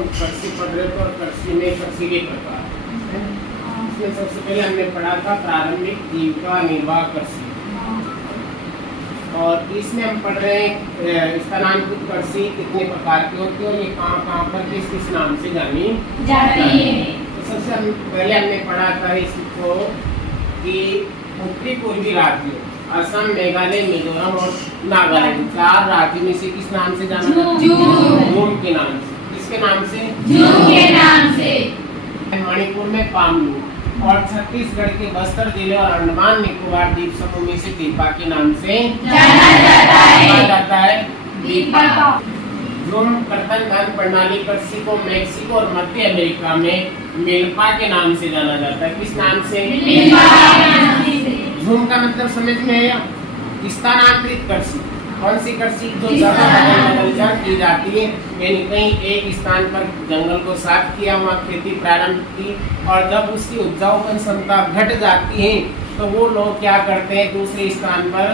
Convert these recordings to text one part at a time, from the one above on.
हम कर्सी पढ़ रहे थे और कर्सी में कर्सी के प्रकार है। इसमें सबसे पहले हमने पढ़ा था प्रारंभिक जीविका निर्वाह कर्सी, और इसमें हम पढ़ रहे हैं स्थानांतरित कर्सी कितने प्रकार की होती है और ये कहाँ पर किस किस नाम से जानी जाती है। तो सबसे पहले हमने पढ़ा था इसको कि उत्तरी पूर्वी राज्यों असम, मेघालय, मिजोरम और नागालैंड, 4 राज्यों में से किस नाम से जाना जाता है? झूम के नाम से। किसके नाम से? झूम के नाम से। मणिपुर में पामलू, और छत्तीसगढ़ के बस्तर जिले और अंडमान निकोबार द्वीप समूह में से दीपा के नाम से जाना जाता है दीपा। झूम कर्तन धन प्रणाली कर्सी को मेक्सिको और मध्य अमेरिका में मिल्पा के नाम से जाना जाता है। किस नाम से? झूम का मतलब समझ में आया? स्थानांतरित कर्सी। कौन सी कर्सी? जो जगह की जाती है, यानी कहीं एक स्थान पर जंगल को साफ किया, वहाँ खेती प्रारंभ की, और जब उसकी उपजाऊपन क्षमता घट जाती है तो वो लोग क्या करते हैं, दूसरे स्थान पर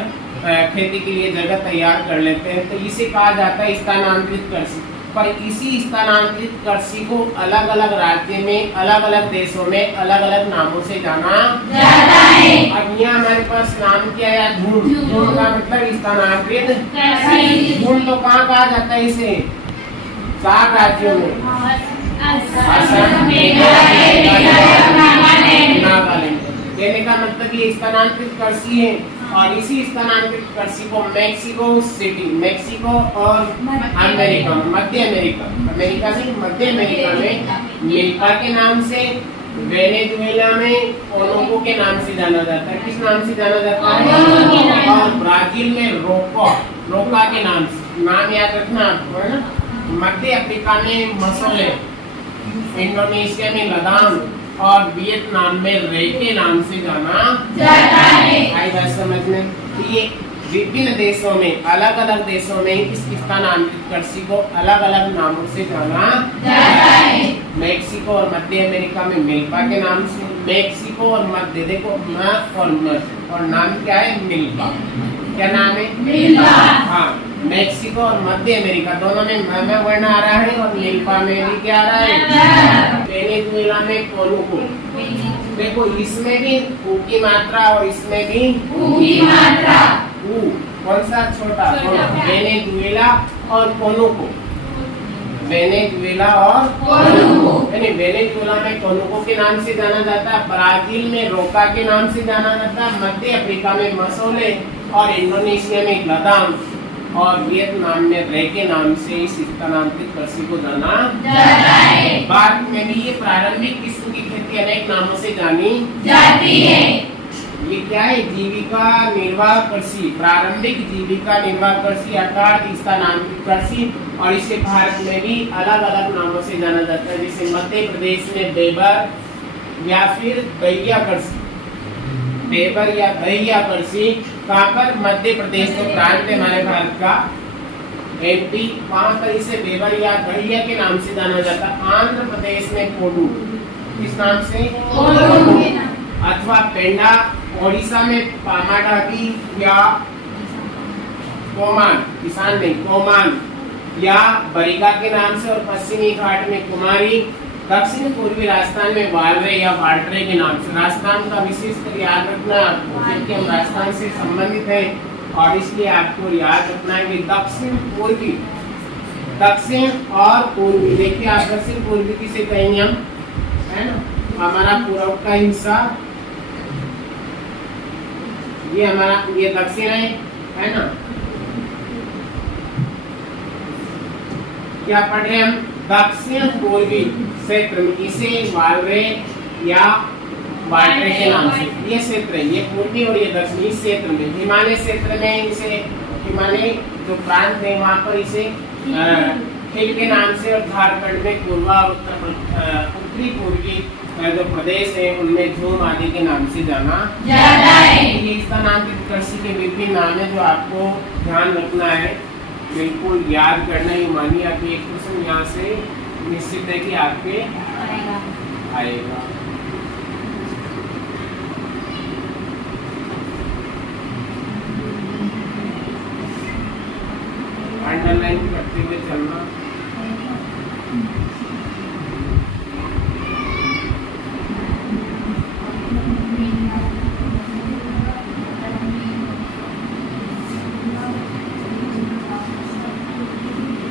खेती के लिए जगह तैयार कर लेते हैं। तो इसे कहा जाता है स्थानांतरित कृषि। पर इसी स्थानांतरित कृषि को अलग अलग राज्य में, अलग अलग देशों में अलग अलग नामों से जाना जाता है। अब यहाँ हमारे पास नाम क्या है? झूम। झूम का मतलब स्थानांतरित कृषि। झूम तो कहाँ कहा जाता है इसे? 4 राज्यों में, असम, मेघालय, नागालैंड। कहने का मतलब ये स्थानांतरित कृषि है, और इसी स्थानांतरित कृषि को मेक्सिको सिटी, मेक्सिको और अमेरिका, मध्य अमेरिका, अमेरिका नहीं मध्य अमेरिका में मिल्पा के नाम से, वेनेजुएला में ओनोको के नाम से जाना जाता है। किस नाम से जाना जाता है? और ब्राजील में रोका के नाम से। नाम याद रखना आपको, है ना। मध्य अफ्रीका में मसोले, इंडोनेशिया में लदान और वियतनाम में रे के नाम से जाना जाता है। आई बात समझ में? ये विभिन्न देशों में, अलग अलग देशों में इस स्थानांतरित कृषि को अलग अलग नामों से जाना जाता है। मेक्सिको और मध्य अमेरिका में मिल्पा के नाम से, मेक्सिको और मध्य, देखो म और म, और नाम क्या है? मिल्पा। क्या नाम है? मिल्पा। हाँ, मेक्सिको और मध्य अमेरिका दोनों में म वर्ण आ रहा है, और मिल्पा में भी क्या आ रहा है? वेनेजुएला में कोलुको। देखो इसमें भी ऊ की मात्रा और इसमें भी ऊ की मात्रा। ऊ कौन सा? छोटा। वेनेजुएला और कोलुको, वेनेजुएला और कोलुको, यानी वेनेजुएला में कोलुको के नाम से जाना जाता है, ब्राजील में रोका के नाम से जाना जाता है, मध्य अफ्रीका में मसोले और इंडोनेशिया में लदान और वियतनाम में रे के नाम से इस स्थानांतरित कृषि को जाना जाता है। भारत में भी ये प्रारंभिक किस्म की खेती अनेक नामों से जानी जाती है। ये क्या है? जीविका निर्वाह कृषि, प्रारंभिक जीविका निर्वाह कृषि अर्थात स्थानांतरित कृषि, और इसे भारत में भी अलग अलग नामों से जाना जाता है। जैसे मध्य प्रदेश में बेबर या फिर गैया कृषि, बेबर या गैया कृषि। कहाँ पर? मध्य प्रदेश तो प्रांत है हमारे भारत का, एमपी, वहाँ पर इसे बेबर या गैया के नाम से जाना जाता है। आंध्र प्रदेश में कोडू, किस नाम से? कोडू, अथवा पेंडा। ओडिशा में पामाडागी या कोमान, किसान नहीं कोमान या बरिगा के नाम से, और पश्चिमी घाट में कुमारी। दक्षिण पूर्वी राजस्थान में वालरे या वाल्ट्रे के नाम से। राजस्थान का विशेषकर याद रखना आपको, क्योंकि हम राजस्थान से संबंधित है, और इसलिए आपको याद रखना है कि दक्षिण पूर्वी, दक्षिण और पूर्वी। देखिए आप दक्षिण पूर्वी किसे कहेंगे हम, है ना? हमारा पूर्व का हिस्सा ये हमारा, ये दक्षिण है ना। क्या पढ़ रहे हम? दक्षिण पूर्वी क्षेत्र में इसे वालरे या वाल्ट्रे के नाम से, ये क्षेत्र है, ये पूर्वी और ये दक्षिणी क्षेत्र में। हिमालय क्षेत्र में इसे, हिमालय जो प्रांत है वहाँ पर इसे हिल के नाम से, और झारखंड में पूर्वा और उत्तरी पूर्वी जो प्रदेश है उनमें झूम आदि के नाम से जाना जाता है। ये स्थानांतरित कृषि के विभिन्न नाम है जो आपको ध्यान रखना है, बिल्कुल याद करना है। मानिए आपके एक क्वेश्चन यहाँ से निश्चित है कि आपके आएगा। अंडरलाइन करते हुए चलना।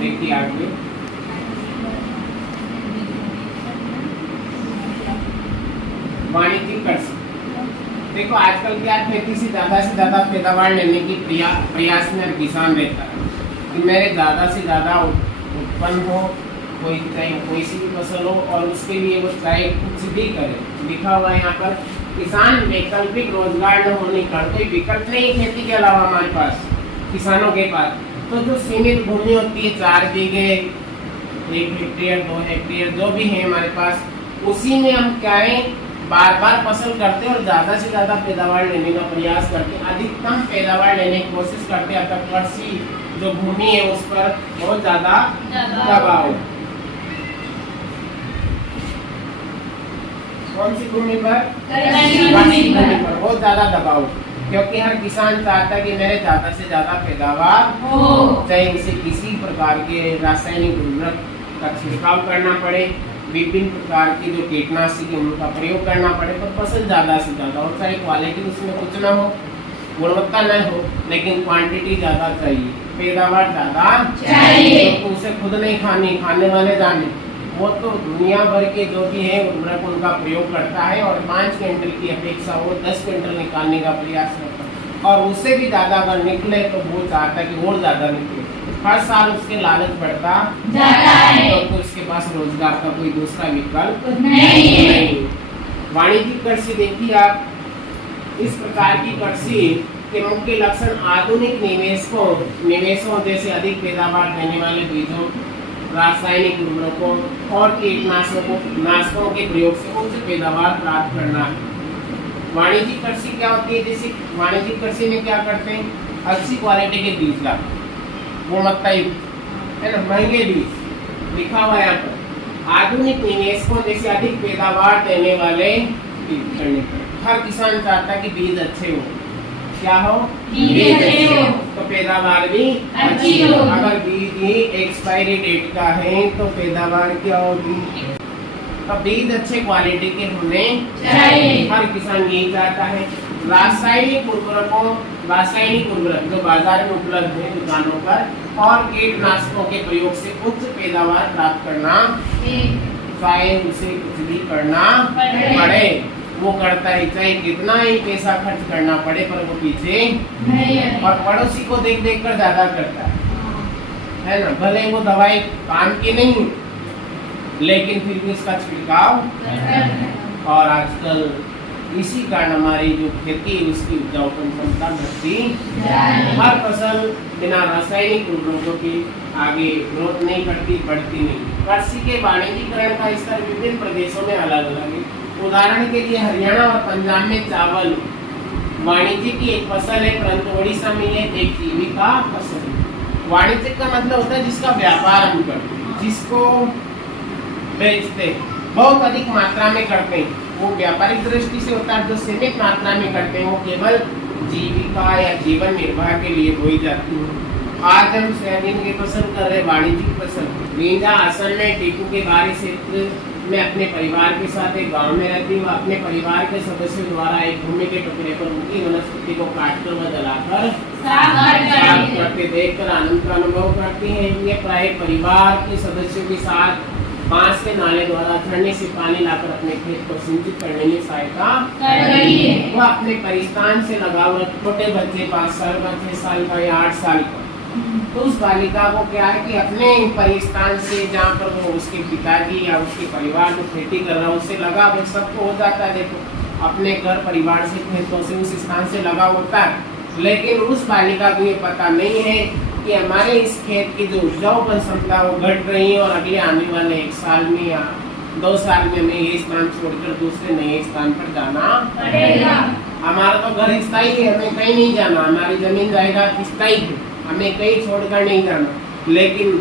देखिए आगे वाणिज्यिक कृषि। देखो आजकल क्या खेती से ज्यादा पैदावार लेने की प्रयास में हर किसान रहता है कि मेरे ज्यादा से ज्यादा उत्पन्न हो, कोई चाहे कोई सी भी फसल हो और उसके लिए वो चाहे कुछ भी करे। लिखा हुआ है यहाँ पर किसान वैकल्पिक रोजगार न होने का कोई विकल्प नहीं खेती के अलावा हमारे पास किसानों के पास। तो जो सीमित भूमि होती है 4 बीघे 1 हेक्टेयर 2 हेक्टेयर जो भी है हमारे पास, उसी में हम क्या है बार फसल करते हैं और ज्यादा से ज्यादा पैदावार लेने का प्रयास करते हैं, अधिकतम पैदावार लेने की कोशिश करते हैं। अतः कृषि जो भूमि है उस पर बहुत ज्यादा दबाव। कौन सी भूमि पर? कृषि भूमि पर बहुत ज्यादा दबाव, क्योंकि हर किसान चाहता है कि मेरे ज्यादा से ज्यादा पैदावार हो, चाहे उसे किसी प्रकार के रासायनिक उर्वरक का छिड़काव करना पड़े, विभिन्न प्रकार की जो कीटनाशक है उनका प्रयोग करना पड़े, पर फसल ज्यादा से ज्यादा और चाहे क्वालिटी उसमें कुछ ना हो, गुणवत्ता न हो, लेकिन क्वांटिटी ज्यादा चाहिए, पैदावार ज्यादा चाहिए। तो उसे खुद नहीं खाने वाले जाने, वो तो दुनिया भर के जो भी है उर्वरक उनका प्रयोग करता है और 5 क्विंटल की अपेक्षा वो 10 क्विंटल निकालने का प्रयास करता है और उससे भी ज्यादा अगर निकले तो वो चाहता है कि और ज्यादा निकले। हर साल उसके लालच बढ़ता जाता है, तो उसके पास रोजगार का कोई दूसरा विकल्प नहीं है। वाणिज्यिक कृषि देखिए आप, इस प्रकार की कृषि के मुख्य लक्षण आधुनिक निवेशों जैसे अधिक पैदावार देने वाले बीजों, रासायनिक उर्वरकों और कीटनाशकों के प्रयोग से उच्च पैदावार प्राप्त करना है। वाणिज्यिक कृषि क्या होती है? जैसे वाणिज्यिक कृषि में क्या करते हैं, अच्छी क्वालिटी के बीज लाते, गुणवत्ता युक्त है ना, महंगे बीज। लिखा हुआ है यहाँ पर आधुनिक निवेशकों जैसे अधिक पैदावार देने वाले बीज करने पर। हर किसान चाहता है कि बीज अच्छे हो, क्या हो? बीज अच्छे हो, तो पैदावार भी अच्छी हो। अगर बीज ही एक्सपायरी डेट का है तो पैदावार क्या होगी? तो बीज अच्छे क्वालिटी के होने चाहिए, हर किसान यही चाहता है। रासायनिक उर्वरक जो बाजार में उपलब्ध है दुकानों पर और कीटनाशकों के प्रयोग से उच्च पैदावार प्राप्त करना, चाहे उसे कुछ भी करना पड़े वो करता है, चाहे कितना ही पैसा खर्च करना पड़े पर वो पीछे नहीं है। और पड़ोसी को देख कर ज्यादा करता है ना, भले वो दवाई काम की नहीं लेकिन फिर भी उसका छिड़काव। और आजकल इसी कारण हमारी जो खेती उसकी उपजाऊपन क्षमता घटती, हर फसल बिना रासायनिक उर्वरकों की आगे ग्रोथ नहीं करती, बढ़ती नहीं। कृषि के वाणिज्यीकरण का स्तर विभिन्न प्रदेशों में अलग अलग है। उदाहरण के लिए हरियाणा और पंजाब में चावल वाणिज्य की एक फसल है, परंतु ओडिशा में ये एक जीविका फसल है। वाणिज्य का मतलब होता है जिसका व्यापार हम करते हैं, जिसको बेचते बहुत अधिक मात्रा में करते हैं, वो व्यापारिक दृष्टि से होता है। जो सीमित मात्रा में करते हैं वो केवल जीविका या जीवन निर्वाह के लिए बोई जाती है। आज हम सोयाबीन की फसल कर रहे वाणिज्यिक फसल। रींझा असम में टीकू के बाहरी क्षेत्र में अपने परिवार के साथ एक गांव में रहती हूँ। अपने परिवार के सदस्यों द्वारा एक भूमि के टुकड़े पर उनकी वनस्पति को काटकर व जलाकर साफ करते देखकर आनंद का अनुभव करती हैं। ये प्राय परिवार के सदस्यों के साथ बांस के नाले द्वारा झरने से पानी लाकर अपने खेत को सिंचित करने में सहायता कर रही है। वह अपने परिस्थान से लगा हुआ छोटे बच्चे 5 साल का 6 साल का या 8 साल का, तो उस बालिका को क्या है कि अपने परिस्थान से जहाँ पर वो उसके पिताजी या उसके परिवार जो खेती कर रहा है उससे लगा, वो सबको हो जाता है। देखो अपने घर परिवार से खेतों से उस स्थान से लगा होता है, लेकिन उस बालिका को ये पता नहीं है कि हमारे इस खेत की जो उपजाऊपन क्षमता वो घट रही है और अगले आने वाले 1 साल में या 2 साल में हमें ये स्थान छोड़कर दूसरे नए स्थान पर जाना पड़ेगा। हमारा तो घर स्थायी है, हमें कहीं नहीं जाना, हमारी जमीन जायदाद स्थायी है, हमें कहीं छोड़कर नहीं जाना। लेकिन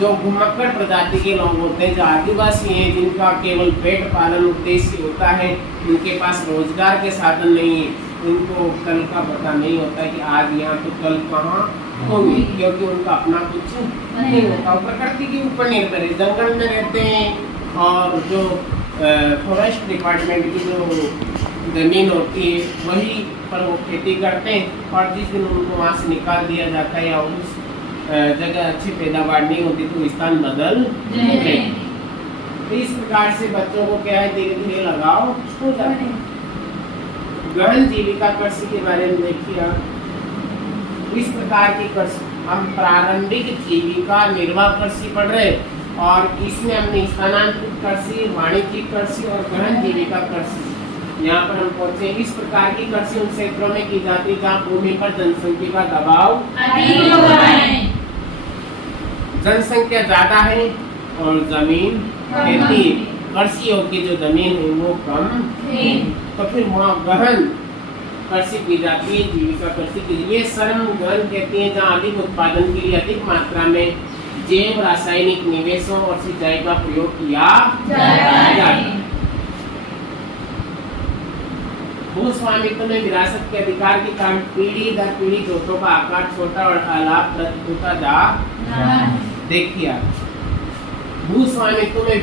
जो घुमक्कड़ प्रजाति के लोग होते हैं, जो आदिवासी हैं, जिनका केवल पेट पालन उद्देश्य होता है, उनके पास रोजगार के साधन नहीं है, उनको कल का पता नहीं होता कि आज यहाँ तो कल कहाँ होंगे, क्योंकि उनका अपना कुछ नहीं होता, प्रकृति के ऊपर निर्भर है। जंगल में रहते हैं और जो फॉरेस्ट डिपार्टमेंट की जो जमीन होती है वही पर वो खेती करते हैं और जिस दिन उनको वहाँ से निकाल दिया जाता है या उस जगह अच्छी पैदावार नहीं होती तो स्थान बदल जाए। तो इस प्रकार से बच्चों को क्या है धीरे धीरे लगाव हो जाता है। गहन जीविका कृषि के बारे में देखिए आप। इस प्रकार की कृषि हम प्रारंभिक जीविका निर्वाह कृषि पढ़ रहे और इसमें हमने स्थानांतरित कृषि, वाणिज्यिक कृषि और गहन जीविका कृषि यहाँ पर हम पहुंचे। इस प्रकार की कृषि उन क्षेत्रों में की जाती है जहाँ भूमि पर जनसंख्या का दबाव अधिक होता है। जनसंख्या ज्यादा है और जमीन खेती कृषि की जो जमीन है वो कम है, तो फिर वहाँ गहन कृषि की जाती है, जीविका कृषि की। ये श्रम गहन कहती है जहाँ अधिक उत्पादन के लिए अधिक मात्रा में जैव रासायनिक निवेशों और सिंचाई का प्रयोग किया जाता है। भूस्वामित्व में विरासत के अधिकार के कारण पीढ़ी दर पीढ़ी जोतों का आकार छोटा और अलाभप्रद होता जा। देखिए भूस्वामित्व में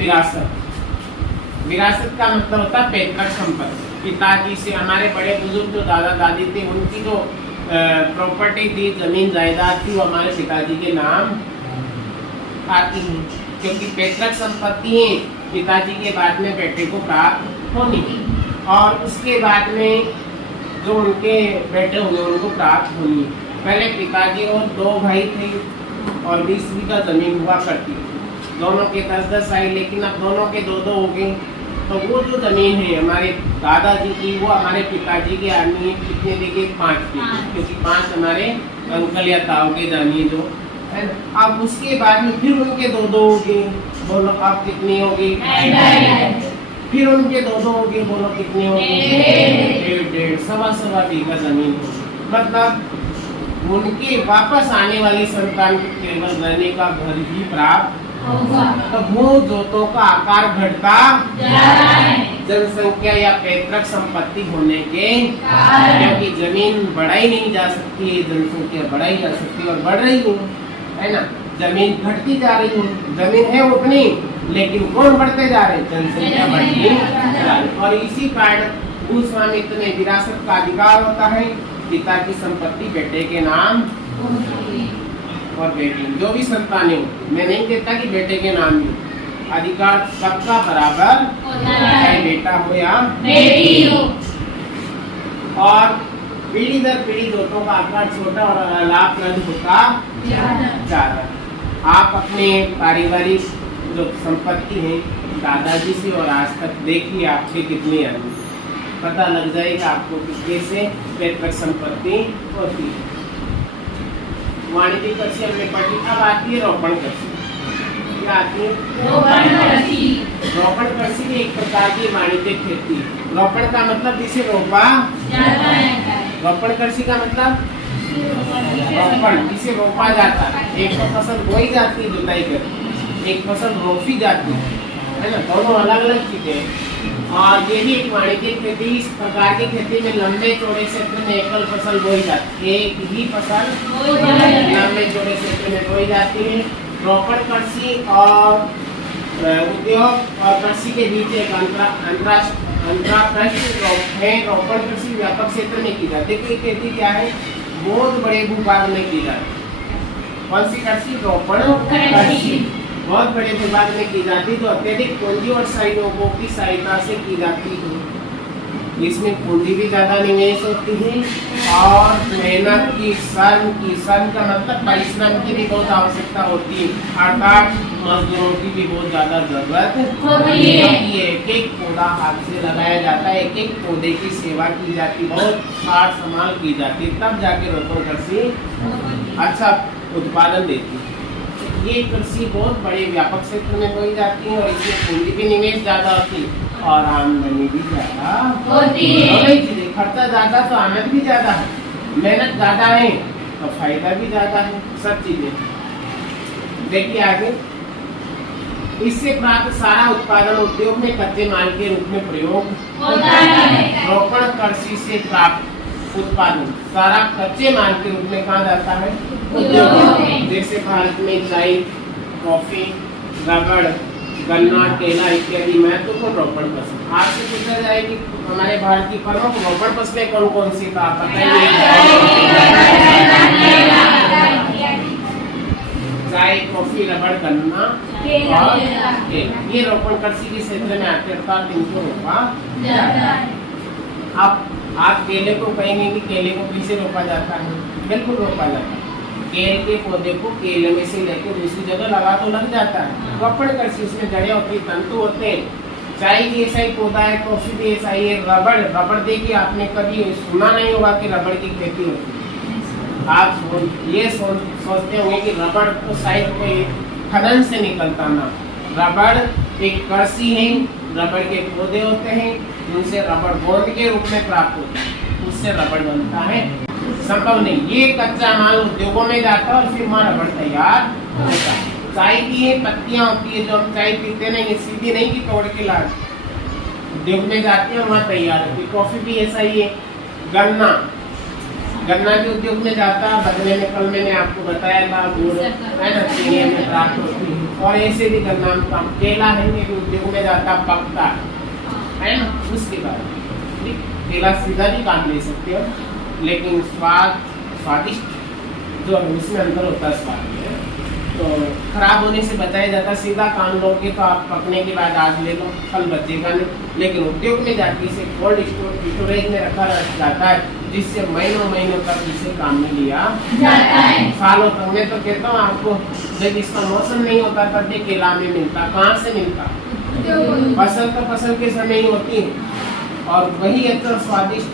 विरासत का मतलब होता है पैतृक संपत्ति। पिताजी से हमारे बड़े बुजुर्ग जो दादा दादी थे उनकी जो प्रॉपर्टी थी, जमीन जायदाद थी, वो हमारे पिताजी के नाम आती है, क्योंकि पैतृक संपत्ति पिताजी के बाद में बेटे को प्राप्त होनी और उसके बाद में जो उनके बेटे होंगे उनको प्राप्त होनी। पहले पिताजी और 2 भाई थे और 20 बीघा जमीन हुआ करती थी, दोनों के 10-10 आई, लेकिन अब दोनों के 2-2 हो गए। तो वो जो जमीन है हमारे दादाजी की वो हमारे पिताजी के आदमी कितने देंगे 5 की, क्योंकि 5 हमारे अंकल या ताऊ के जानिए जो है। अब उसके बाद में फिर उनके 2-2 हो गए, बोलो अब कितनी होगी, फिर उनके 2-2 हो गए, बोलो कितनी होगी, 1.5 सवा बीघा जमीन होगी। मतलब उनके वापस आने वाली संतान को केवल रहने का घर ही प्राप्त होगा। तो भू जोतों का आकार घटता जा रहा है जनसंख्या या पैतृक संपत्ति होने के कारण, क्योंकि जमीन बढ़ाई नहीं जा सकती है, जनसंख्या बढ़ाई जा सकती है और बढ़ रही है ना। जमीन घटती जा रही है, जमीन है उतनी लेकिन कौन बढ़ते जा रहे, जनसंख्या बढ़ती जा रही। और इसी कारण भूस्वामित्व में विरासत का अधिकार होता है, पिता की संपत्ति बेटे के नाम और बेटी जो भी संतानें हो। मैं नहीं कहता कि बेटे के नाम ही, अधिकार सबका बराबर चाहे बेटा हो या बेटी हो। और पीढ़ी दर पीढ़ी जोतों का आकार छोटा और लाभप्रद होता जा रहा है। आप अपने पारिवारिक जो संपत्ति है दादाजी से और आज तक देखिए आपके कितनी आदमी, पता लग जाएगा आपको कि कैसे पैतृक संपत्ति होती है। वाणिज्यिक कृषि हमने पढ़ी, अब आती है रोपण कृषि। क्या आती है? रोपण कृषि एक प्रकार की वाणिज्यिक खेती। रोपण का मतलब जिसे रोपा जाता है, रोपण कृषि का मतलब रोपण जिसे रोपा जाता है। एक तो फसल बोई जाती है जुताई कर, एक फसल रोपी जाती है ना, दोनों अलग अलग चीजें। और ये भी एक वाणिज्यिक खेती। इस प्रकार की खेती में लंबे चौड़े क्षेत्र में एकल फसल बोई जाती है, एक ही फसल लंबे चौड़े क्षेत्र में बोई जाती है। रोपण कृषि और उद्योग और कृषि के बीच एक अंतराप्रस्थ है। रोपण कृषि व्यापक क्षेत्र में की जाती है। देखिए खेती क्या है, बहुत बड़े भूभाग में की जाती है। कौन सी कृषि? रोपण कृषि बहुत बड़े भूभाग में की जाती है, जो अत्यधिक पूंजी और सहयोगों की सहायता से की जाती है। इसमें पूंजी भी ज्यादा निवेश होती है और मेहनत की, श्रम का मतलब परिश्रम की भी बहुत आवश्यकता होती है, अर्थात मजदूरों की भी बहुत ज्यादा जरूरत होती है। एक एक पौधा हाथ से लगाया जाता है, एक एक पौधे की सेवा की जाती है, बहुत सार संभाल की जाती है, तब जाके रोपण कृषि अच्छा उत्पादन देती है। ये कृषि बहुत बड़े व्यापक क्षेत्र में बोई जाती है और इसमें पूंजी भी निवेश ज्यादा होती है और आमदनी भी ज्यादा होती है। खर्चा ज्यादा तो आमदनी भी ज्यादा है, मेहनत ज्यादा है तो फायदा भी ज्यादा है, सब चीजें। देखिए आगे, इससे प्राप्त सारा उत्पादन उद्योग में कच्चे माल के रूप में प्रयोग होता है। रोपण कृषि से प्राप्त उत्पादन सारा कच्चे माल के रूप में कहा जाता है उद्योग। जैसे भारत में चाय, कॉफी, रबड़, गन्ना, केला इत्यादि महत्वपूर्ण रोपण फसलें। आपसे पूछा जाए कि हमारे भारत की प्रमुख रोपण फसलें कौन कौन सी, का बताइए। रबड़, गन्ना केला। और केला, ये रोपण कृषि के क्षेत्र में आते हैं, अर्थात इनको रोपा जाता है। अब आप केले को कहेंगे कि केले को किसे रोपा जाता है? बिल्कुल रोपा जाता है। केले के पौधे को केले में से लेकर दूसरी जगह लगा तो लग जाता है। रोपण कृषि, उसमें जड़ें होती, तंतु होते हैं। चाय भी ऐसा ही पौधा है, कॉफी भी ऐसा ही है। रबड़ देखिए, आपने कभी सुना नहीं होगा कि रबड़ की खेती होती है। आप ये सोचते होंगे कि रबड़ तो शायद कोई खनन से निकलता ना। रबड़ एक कृषि है, रबड़ के पौधे होते हैं, उनसे रबड़ गोंद के रूप में प्राप्त होता है, उससे रबड़ बनता है। संभव नहीं, ये कच्चा माल उद्योगों में जाता है और फिर वहाँ रबड़ तैयार होता है। चाय की ये पत्तियां होती है, जो हम चाय पीते नहीं, ये सीधी नहीं कि तोड़ के ला उद्योग में जाती है और वहाँ तैयार होती है। कॉफी भी ऐसा ही है। गन्ना भी उद्योग में जाता है, बदले में कल मैंने आपको बताया था गुड़ है ना, चीनी में प्राप्त होती है। और ऐसे भी गन्ना में काम। केला है, ये भी उद्योग में जाता, पकता है ना। उसके बाद केला सीधा भी काम ले सकते हो, लेकिन स्वादिष्ट जो है उसमें अंतर होता है स्वाद में, तो खराब होने से बचाया जाता है। सीधा काम लोगे तो आप पकने के बाद आज ले लो, कल बचेगा नहीं। लेकिन उद्योग में जाके इसे कोल्ड स्टोरेज में रखा जाता है, जिससे महीनों तक इसे काम में लिया जाता है। सालों तक। मैं तो कहता हूँ आपको, जब इसका मौसम नहीं होता तब भी केला में मिलता। कहाँ से मिलता? फसल के समय ही होती है, और वही अच्छा स्वादिष्ट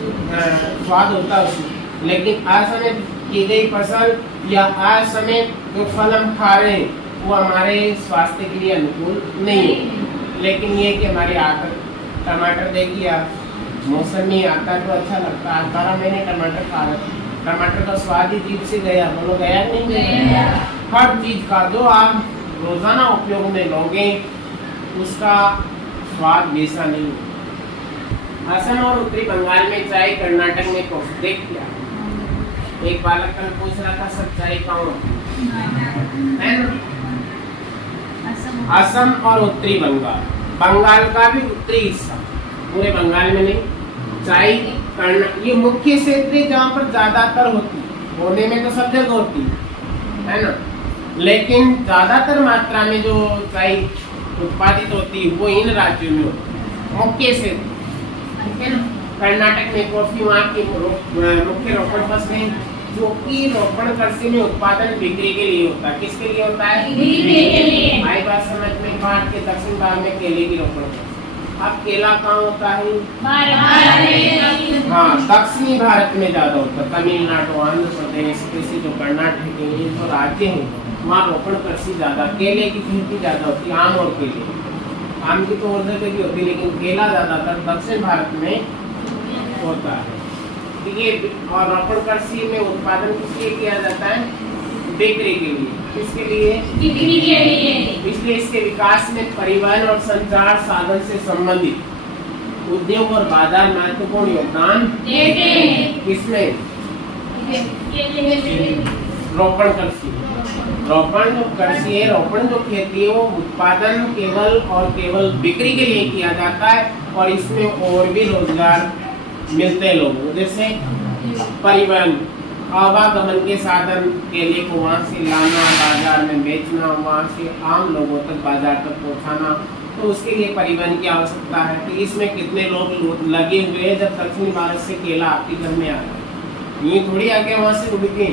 स्वाद होता है उसमें। लेकिन असमय की गई फसल या असमय जो फल हम खा रहे हैं वो हमारे स्वास्थ्य के लिए अनुकूल नहीं है। लेकिन ये कि हमारी आदत, टमाटर देखिए आप, मौसम में आता तो अच्छा लगता है। 12 महीने टमाटर खा रहे, टमाटर का स्वाद ही जीभ से गया, बोलो गया नहीं गया? हर चीज का जो आप रोजाना उपयोग में लोगे उसका स्वाद वैसा नहीं है। असम और उत्तरी बंगाल में चाय, कर्नाटक में कॉफी। देखिए एक बालक कल पूछ रहा था सच्चाई कौन है ना? असम और उत्तरी बंगाल, बंगाल का भी उत्तरी हिस्सा, पूरे बंगाल में नहीं। चाय, ये मुख्य क्षेत्र है जहाँ पर ज्यादातर होती है, होने में तो सब जगह होती है ना, लेकिन ज्यादातर मात्रा में जो चाय उत्पादित होती है वो इन राज्यों में होती है, मुख्य क्षेत्र, ठीक है ना। कर्नाटक में कॉफी वहाँ की मुख्य रोपण फसल है, जो कि रोपण कृषि में उत्पादन बिक्री के लिए होता है। किसके लिए होता है? बिक्री के लिए। हमारी बात समझ में, भारत के दक्षिण भाग में केले की रोपण करते हैं। अब केला कहाँ होता है? हाँ, दक्षिणी भारत में ज्यादा होता है। तमिलनाडु, आंध्र प्रदेश, कृषि जो कर्नाटक के ये जो राज्य है वहाँ रोपण कृषि ज्यादा, केले की खेती ज्यादा होती है। आम और केले, आम की तो और जगह भी होती है, लेकिन केला ज्यादातर दक्षिण भारत में होता है। ठीक है। और रोपण कृषि में उत्पादन किस लिए किया जाता है? बिक्री के लिए। किसके लिए? बिक्री के लिए। इसलिए इसके विकास में परिवहन और संचार साधन से संबंधित उद्योग और बाजार महत्वपूर्ण योगदान देते हैं। किसमें? रोपण कृषि। रोपण जो कृषि है, रोपण जो खेती है वो उत्पादन केवल और केवल बिक्री के लिए किया जाता है, और इसमें और भी रोजगार मिलते हैं लोगों को। जैसे परिवहन, आवागमन के साधन, केले को वहाँ से लाना, बाजार में बेचना, वहाँ से आम लोगों तक, बाजार तक पहुँचाना, तो उसके लिए परिवहन की आवश्यकता है। तो इसमें कितने लोग लगे हुए हैं जब दक्षिणी भारत से केला आपके घर में आ रहा है। ये थोड़ी आगे वहाँ से उड़ के,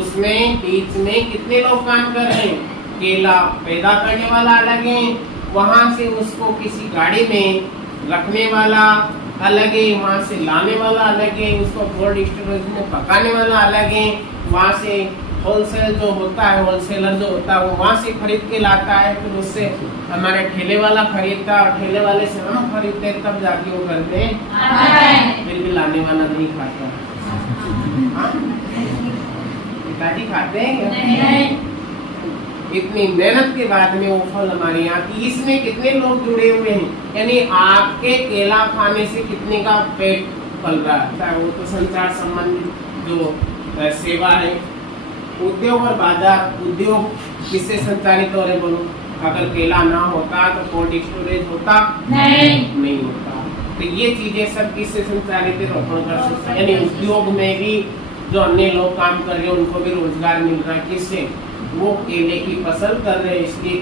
उसमें बीच में कितने लोग काम कर रहे हैं। केला पैदा करने वाला अलग है, वहाँ से उसको किसी गाड़ी में रखने वाला अलग है, वहाँ से लाने वाला अलग है, उसको कोल्ड स्टोरेज में पकाने वाला अलग है, वहाँ से होलसेल जो होता है, होलसेलर जो होता है वो वहाँ से खरीद के लाता है, फिर उससे हमारे ठेले वाला खरीदता है, ठेले वाले से हम खरीदते हैं, तब जाके वो घर में फिर भी लाने वाला नहीं खाता। पिताजी खाते हैं? इतनी मेहनत के बाद में वो फल हमारे यहाँ की, इसमें कितने लोग जुड़े हुए हैं, यानी आपके केला खाने से कितने का पेट पल रहा है। वो तो संचार संबंधित जो सेवा है। उद्योग और बाजार, उद्योग किससे संचालित हो रहे बोलो? अगर केला ना होता तो कोल्ड स्टोरेज होता नहीं होता। तो ये चीजें सब किससे संचालित है? रोपण कृषि से। यानी उद्योग में भी जो अन्य लोग काम कर रहे हैं उनको भी रोजगार मिल रहा है। किससे? वो केले की फसल कर रहे हैं, इसलिए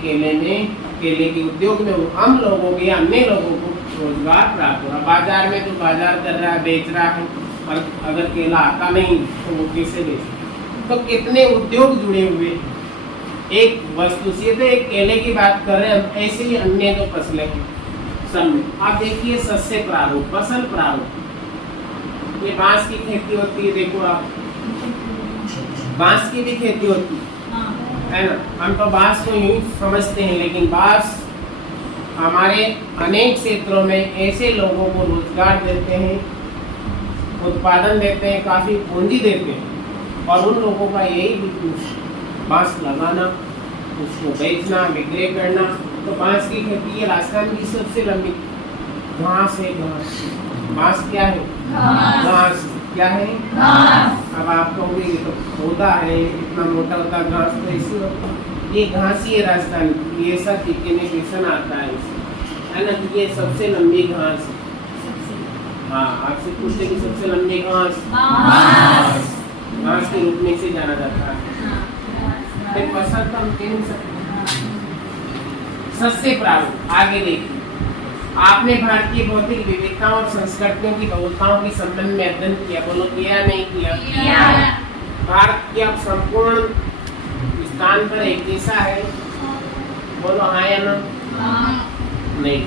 केले के उद्योग में हम लोगों के अन्य लोगों को रोजगार प्राप्त हुआ। बाजार में तो बाजार कर रहा है, बेच रहा है, और अगर केला आता नहीं तो वो कैसे बेचे? तो कितने उद्योग जुड़े हुए। एक वस्तु से तो एक केले की बात कर रहे हैं, ऐसे ही अन्य जो फसलें हैं सब में। आप देखिए सस्य प्रारूप, फसल प्रारूप, ये बांस की खेती होती है, देखो आप बांस की भी खेती होती है ना। हम तो बांस को यूं समझते हैं, लेकिन बांस हमारे अनेक क्षेत्रों में ऐसे लोगों को रोजगार देते हैं, उत्पादन देते हैं, काफी पूंजी देते हैं, और उन लोगों का यही बिजनेस बांस लगाना, उसको बेचना, विक्रय करना। तो बांस की खेती ये राजस्थान की सबसे लंबी घास है। घास क्या है? घास क्या है? अब आप कहोगे ये तो पौधा है, इतना मोटा होता घास तो ऐसी होता है। ये घास ही है राजस्थान की, ये सब डिकेशन आता है इससे, है ना। कि ये सबसे लंबी घास है। हाँ, आपसे पूछते कि सबसे लंबी घास घास के रूप में इसे जाना जाता है। फसल तो हम कह नहीं सकते। सस्य प्रारूप, आगे देखिए, आपने भारतीय भौतिक विविधता और संस्कृतियों की बहुलताओं के संबंध में अध्ययन किया। बोलो किया नहीं किया? भारत की अब संपूर्ण स्थान पर एक जैसा है? बोलो हाँ या ना? नहीं।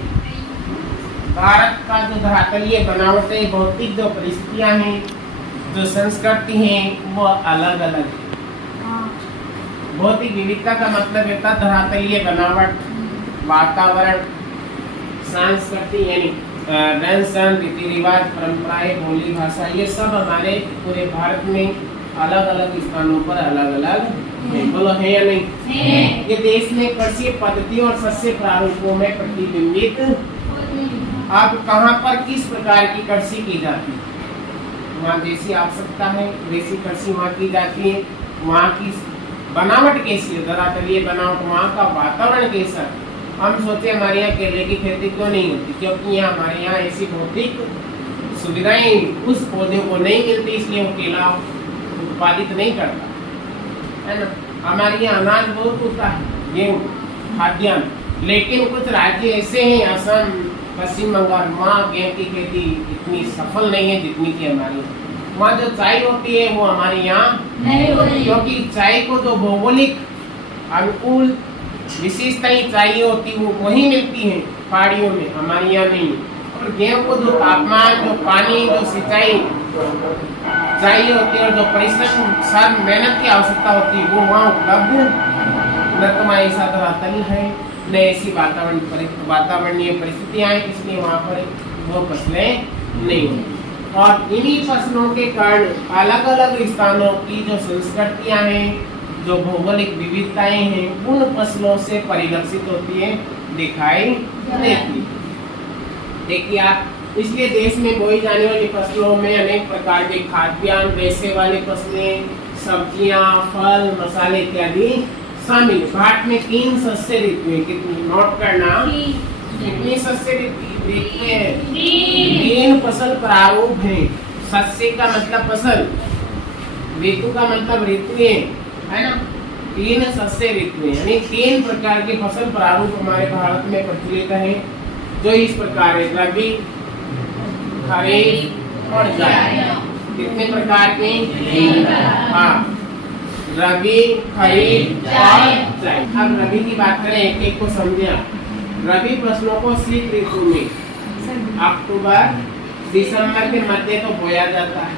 भारत का जो धरातलीय बनावट है, भौतिक जो परिस्थितियां हैं, जो संस्कृति हैं, वो अलग अलग है। भौतिक विविधता का मतलब होता है धरातलीय बनावट, वातावरण, संस्कृति यानी रहन सहन, रीति रिवाज, परंपराएं, बोली, भाषा, ये सब हमारे पूरे भारत में अलग अलग स्थानों पर अलग अलग है। बोलो है या नहीं? ये देश में कृषि पद्धतियों और सस्य प्रारूपों में प्रतिबिंबित। अब कहाँ पर किस प्रकार की कृषि की जाती है? वहाँ देशी आवश्यकता है, देशी कृषि वहाँ की जाती है। वहाँ की बनावट कैसी है, धरातलीय बनावट, वहाँ का वातावरण कैसा है। हम सोचे हमारे यहाँ केले की खेती क्यों नहीं होती? क्योंकि यहाँ हमारे यहाँ ऐसी भौतिक सुविधाएं उस पौधे को नहीं मिलती, इसलिए वो केला उत्पादित नहीं करता, है ना। हमारे यहाँ अनाज बहुत होता है, गेहूँ, खाद्यान्न, लेकिन कुछ राज्य ऐसे हैं, असम, पश्चिम बंगाल, वहाँ गेहूँ की खेती इतनी सफल नहीं है जितनी की हमारी। वहाँ जो चाय होती है वो हमारे यहाँ नहीं होती, क्योंकि चाय को जो भौगोलिक अनुकूल विशेषताएं चाहिए होती वो वहीं मिलती हैं पहाड़ियों में, हमारे यहाँ नहीं। और गेहूँ को जो तापमान, जो पानी, जो सिंचाई चाहिए होती है, और जो परिश्रम, साथ मेहनत की आवश्यकता होती है, वो वहाँ उपलब्ध न। तो ऐसा धरातल है, न ऐसी वातावरणीय परिस्थितियाँ हैं, इसलिए वहाँ पर वो फसलें नहीं होती। और इन्हीं फसलों के कारण अलग अलग स्थानों की जो संस्कृतियाँ हैं, जो भौगोलिक विविधताएं हैं, उन फसलों से परिलक्षित होती है, दिखाई देती। देखिए आप, इसलिए देश में बोई जाने वाली फसलों में अनेक प्रकार के खाद्यान्न, रेशे वाली फसलें, सब्जियां, फल, मसाले इत्यादि शामिल। भारत में 3 सस्य ऋतुएं, कितनी नोट करना, कितनी सस्य ऋतुएं हैं? 3 फसल प्रारूप है। सस्य का मतलब फसल, ऋतु का मतलब ऋतुएं, है ना। 3 सस्य ऋतुएं यानी 3 प्रकार के फसल प्रारूप हमारे भारत में प्रचलित है, जो इस प्रकार है: रबी, खरीफ और जायद। कितने प्रकार के? हाँ, रबी, खरीफ और जायद। अब रबी की बात करें, एक एक को समझे आप। रबी फसलों को शीत ऋतु में अक्टूबर दिसंबर के मध्य तो बोया जाता है,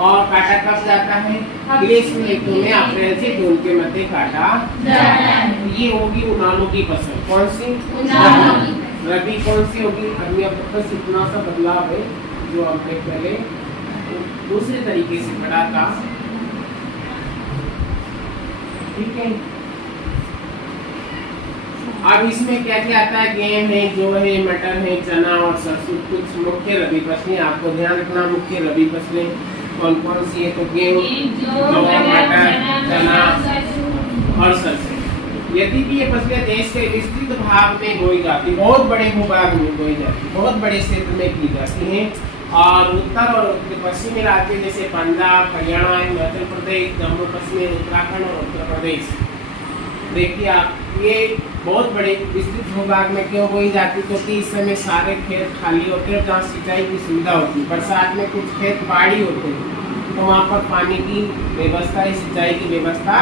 और काटा कब जाता है? ग्रीष्म ऋतु में अप्रैल से जून के मध्य काटा जाता है। ये होगी उनालू की फसल। कौन सी? रबी कौन सी होगी? अभी अब बस इतना सा बदलाव है जो हमने पहले दूसरे तरीके से पढ़ा था, ठीक है। अब इसमें क्या क्या आता है? गेहूं है, जौ है, मटर है, चना और सरसों, कुछ मुख्य रबी फसलें। आपको ध्यान रखना, मुख्य रबी फसलें कौन कौन सी है? तो गेहूं, जौ, मटर, चना और सरसों। यदि भी ये फसलें देश के विस्तृत भाग में बोई जाती, बहुत बड़े भूभाग में बोई जाती, बहुत बड़े क्षेत्र में की जाती हैं, और उत्तर और पश्चिमी राज्य जैसे पंजाब, हरियाणा, हिमाचल प्रदेश, जम्मू कश्मीर, उत्तराखंड और उत्तर प्रदेश। देखिए आप, ये बहुत बड़े विस्तृत भूभाग में क्यों बोई जाती, क्योंकि इस समय सारे खेत खाली होते हैं जहाँ सिंचाई की सुविधा होती है। बरसात में कुछ खेत पहाड़ी होते हैं तो वहाँ पर पानी की व्यवस्था, सिंचाई की व्यवस्था।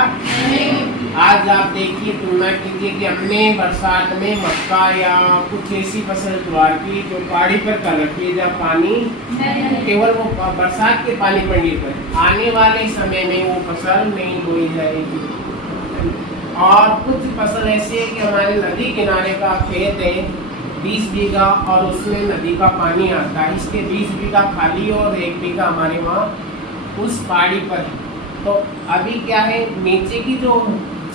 आज आप देखिए, तुलना कीजिए कि हमने बरसात में मक्का या कुछ ऐसी फसल ज्वार की जो पहाड़ी पर कर रखी है जहाँ पानी केवल वो बरसात के पानी पर निर्भर है। आने वाले समय में वो फसल नहीं बोई जाएगी। और कुछ फसल ऐसी है कि हमारे नदी किनारे का खेत है 20 बीघा और उसमें नदी का पानी आता है, इसके 20 बीघा खाली और 1 बीघा हमारे वहाँ उस पहाड़ी पर है। तो अभी क्या है, नीचे की जो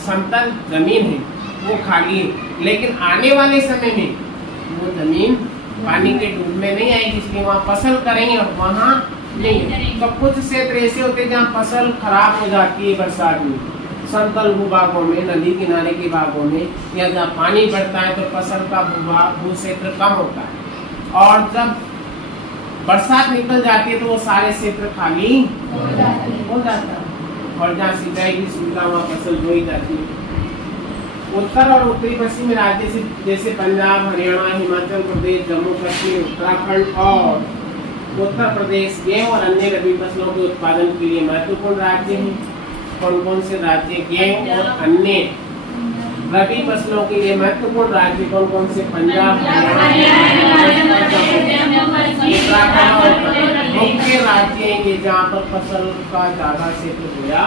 समतल जमीन है वो खाली है, लेकिन आने वाले समय में वो जमीन पानी के डूब में नहीं आएगी, इसलिए वहाँ फसल करेंगे और वहाँ नहीं। तो कुछ क्षेत्र ऐसे होते हैं जहाँ फसल खराब हो जाती है बरसात में, समतल भूभागों में, नदी किनारे के भागों में, या जहाँ पानी बढ़ता है तो फसल का भू क्षेत्र कम होता है। और जब बरसात निकल जाती है तो वो सारे क्षेत्र खाली हो जाता है और जहाँ सिंचाई की सुविधा वहाँ फसल बोई जाती है। उत्तर और उत्तरी पश्चिमी राज्य से जैसे पंजाब, हरियाणा, हिमाचल प्रदेश, जम्मू कश्मीर, उत्तराखंड और उत्तर प्रदेश गेहूं और अन्य रबी फसलों के उत्पादन के लिए महत्वपूर्ण राज्य हैं। कौन कौन से राज्य? गेहूं और अन्य रबी फसलों के लिए महत्वपूर्ण राज्य कौन कौन से? पंजाब, मुख्य राज्य हैं जहाँ पर फसल का ज्यादा क्षेत्र बोया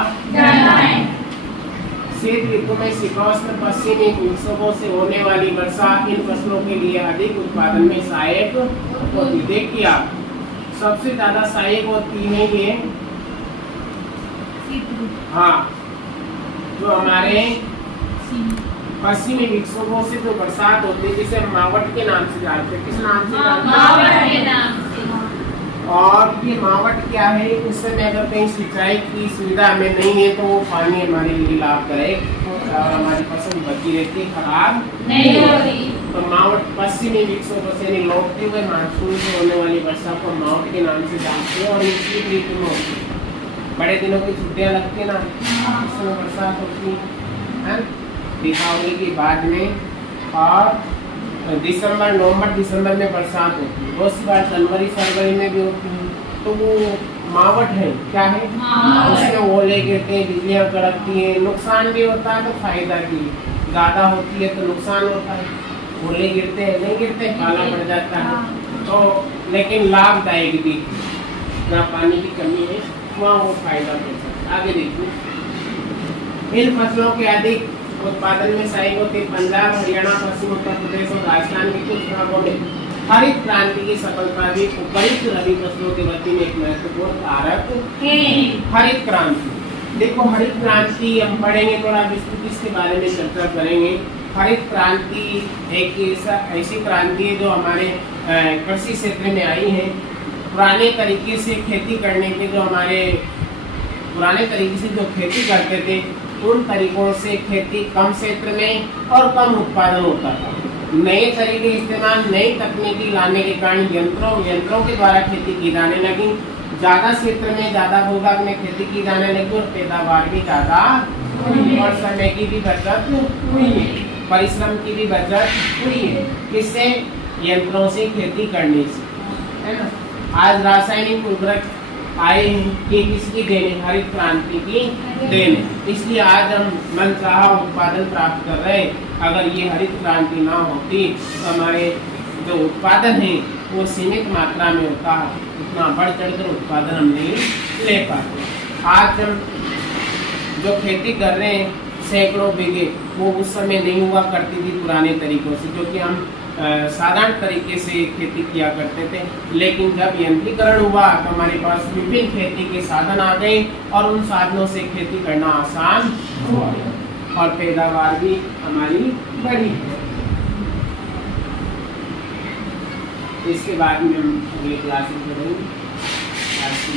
शीत ऋतु में शीतोष्ण पश्चिमी विक्षोभों से होने वाली वर्षा इन फसलों के लिए अधिक उत्पादन में सहायक होती। देखिए आप, सबसे ज्यादा सहायक होती है ये, हाँ, जो हमारे पश्चिमी विक्षोभों से जो बरसात होती है, जिसे मावट के नाम से जानते हैं। किस नाम से जानते हैं? और ये मावट क्या है? उस समय अगर कहीं सिंचाई की सुविधा हमें नहीं है तो वो पानी हमारे लिए लाभदायक और हमारी फसल बची रहती है, खराब नहीं होती। तो मावट पश्चिमी विक्षोभों से लौटते हुए मानसून से होने वाली वर्षा को मावट के नाम से जानते हैं। और इसी ऋतु में होती है, बड़े दिनों की छुट्टियां लगती है ना, उस समय बरसात होती है दीपावली के बाद में, और दिसंबर, नवंबर दिसंबर में बरसात होती है। बहुत सी बार जनवरी फरवरी में भी होती है। तो वो मावट है, क्या है? उसमें ओले गिरते हैं, बिजलियां कड़कती हैं, नुकसान भी होता है तो फायदा भी। ज्यादा होती है तो नुकसान होता है, ओले गिरते हैं, नहीं गिरते काला पड़ जाता है। तो लेकिन लाभदायक भी, जहाँ पानी की कमी है वहाँ वो फायदा पहुँचता है। आगे देखिए, इन फसलों के अधिक उत्पादन में सहायक होते पंजाब, हरियाणा, पश्चिम उत्तर प्रदेश और राजस्थान के कुछ भागों में हरित क्रांति की सफलता भी उपयुक्त रबी फसलों के वृद्धि में एक महत्वपूर्ण कारक है। हरित क्रांति, देखो हरित क्रांति हम पढ़ेंगे, थोड़ा विस्तृत इसके बारे में चर्चा करेंगे। हरित क्रांति एक ऐसी क्रांति है जो हमारे कृषि क्षेत्र में आई है। पुराने तरीके से खेती करने के, जो हमारे पुराने तरीके से जो खेती करते थे, उन तरीकों से खेती कम क्षेत्र में और कम उत्पादन होता था। नए तरीके इस्तेमाल, नई तकनीकी लाने के कारण यंत्रों के द्वारा खेती की जाने लगी। ज्यादा क्षेत्र में, ज्यादा भूभाग में खेती की जाने लगी और पैदावार भी ज्यादा और समय की भी बचत हुई है, परिश्रम की भी बचत हुई है। किससे? यंत्रों से खेती करने से, है ना। आज रासायनिक उर्वरक आए कि किसकी देन? हरित क्रांति की देन। इसलिए आज हम मनचाहा उत्पादन प्राप्त कर रहे हैं। अगर ये हरित क्रांति ना होती तो हमारे जो उत्पादन है वो सीमित मात्रा में होता, इतना बढ़ चढ़कर उत्पादन हम नहीं ले पाते। आज हम जो खेती कर रहे हैं सैकड़ों बीघे, वो उस समय नहीं हुआ करती थी पुराने तरीकों से, क्योंकि हम साधारण तरीके से खेती किया करते थे। लेकिन जब यंत्रीकरण हुआ तो हमारे पास विभिन्न खेती के साधन आ गए और उन साधनों से खेती करना आसान हुआ और पैदावार भी हमारी बढ़ी। इसके बाद में हम अगले क्लास में पढ़ेंगे।